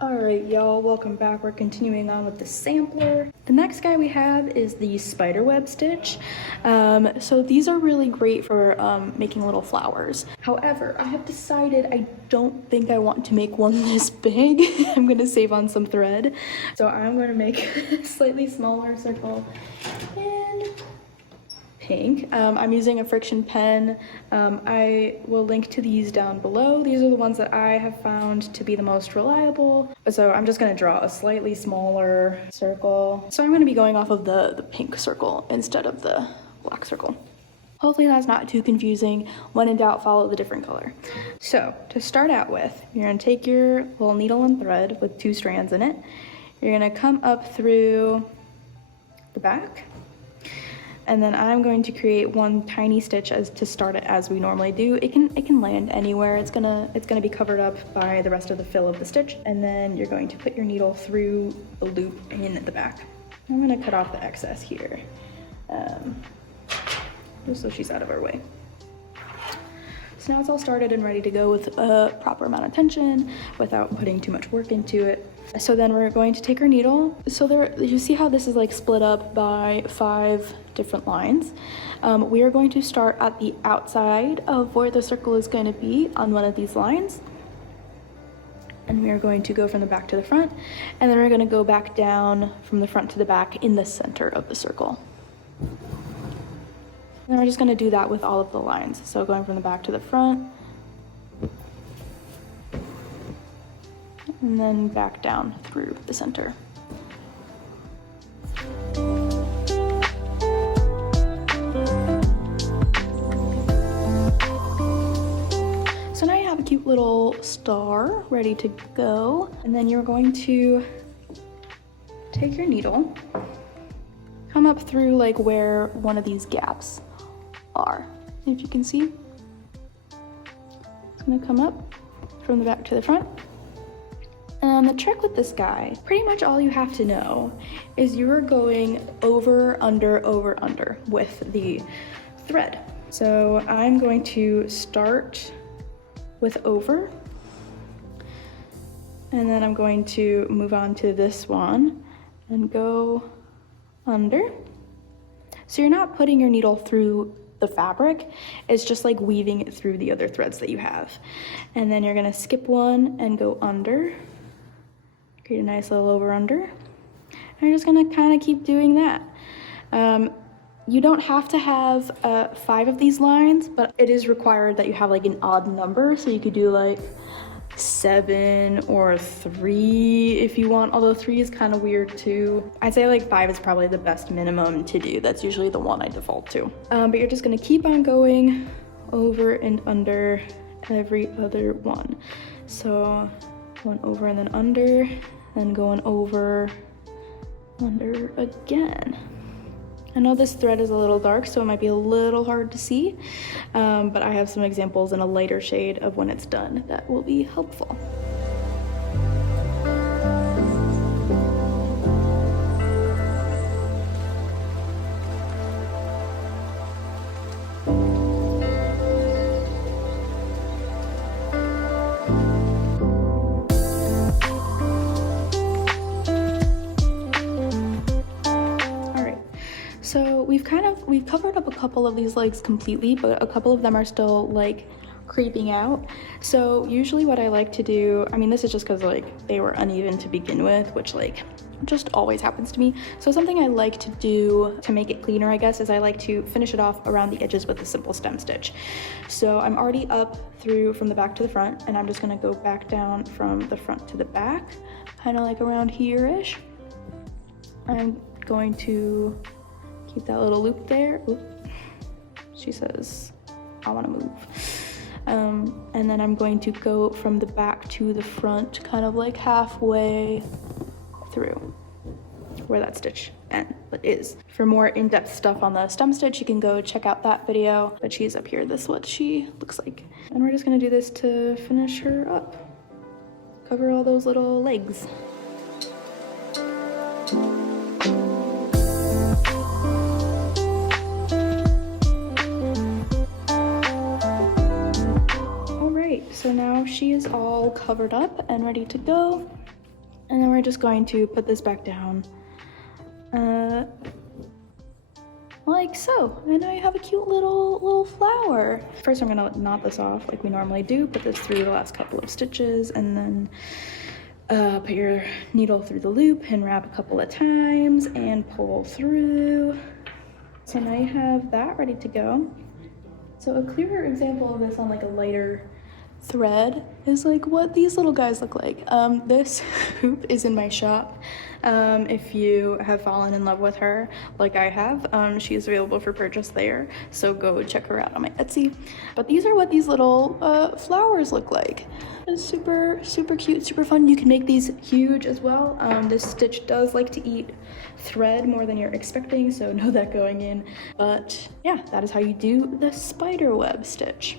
All right, y'all, welcome back. We're continuing on with the sampler. The next guy we have is the spiderweb stitch. So these are really great for making little flowers. However, I have decided I don't think I want to make one this big. I'm gonna save on some thread. So I'm gonna make a slightly smaller circle in pink. I'm using a friction pen. I will link to these down below. These are the ones that I have found to be the most reliable. So I'm just gonna draw a slightly smaller circle. So I'm gonna be going off of the pink circle instead of the black circle. Hopefully that's not too confusing. When in doubt, follow the different color. So to start out with, you're gonna take your little needle and thread with 2 strands in it. You're gonna come up through the back. And then I'm going to create one tiny stitch as to start it as we normally do. It can land anywhere. It's gonna be covered up by the rest of the fill of the stitch. And then you're going to put your needle through the loop in the back. I'm gonna cut off the excess here, just so she's out of our way. So now it's all started and ready to go with a proper amount of tension without putting too much work into it. So then we're going to take our needle. So there, you see how this is like split up by 5 different lines. We are going to start at the outside of where the circle is going to be on one of these lines. And we are going to go from the back to the front. And then we're going to go back down from the front to the back in the center of the circle. And we're just going to do that with all of the lines. So going from the back to the front. And then back down through the center. So now you have a cute little star ready to go. And then you're going to take your needle, come up through like where one of these gaps are. If you can see, it's gonna come up from the back to the front. And the trick with this guy, pretty much all you have to know is you're going over, under with the thread. So I'm going to start with over, and then I'm going to move on to this one and go under. So you're not putting your needle through the fabric, it's just like weaving it through the other threads that you have. And then you're gonna skip one and go under. Create a nice little over under. And you're just gonna kind of keep doing that. You don't have to have 5 of these lines, but it is required that you have like an odd number. So you could do like 7 or 3 if you want, although 3 is kind of weird too. I'd say like 5 is probably the best minimum to do. That's usually the one I default to. But you're just gonna keep on going over and under every other one. So going over and then under, then going over, under again. I know this thread is a little dark, so it might be a little hard to see, but I have some examples in a lighter shade of when it's done that will be helpful. So we've covered up a couple of these legs completely, but a couple of them are still like creeping out. So usually what I like to do, I mean, this is just because like they were uneven to begin with, which like just always happens to me. So something I like to do to make it cleaner, I guess, is I like to finish it off around the edges with a simple stem stitch. So I'm already up through from the back to the front, and I'm just gonna go back down from the front to the back, kind of like around here-ish. I'm going to keep that little loop there. Oop. She says, I wanna move. And then I'm going to go from the back to the front, kind of like halfway through where that stitch is. For more in-depth stuff on the stem stitch, you can go check out that video, but she's up here. This is what she looks like. And we're just gonna do this to finish her up. Cover all those little legs. So now she is all covered up and ready to go. we're just going to put this back down like so, and now you have a cute little flower. First I'm gonna knot this off like we normally do, put this through the last couple of stitches, and then put your needle through the loop and wrap a couple of times and pull through. So now you have that ready to go. So a clearer example of this on like a lighter thread is like what these little guys look like. This hoop is in my shop. If you have fallen in love with her like I have, she is available for purchase there, so go check her out on my Etsy. But these are what these little flowers look like. It's super cute, super fun. You can make these huge as well. This stitch does like to eat thread more than you're expecting, so know that going in. But yeah, that is how you do the spider web stitch.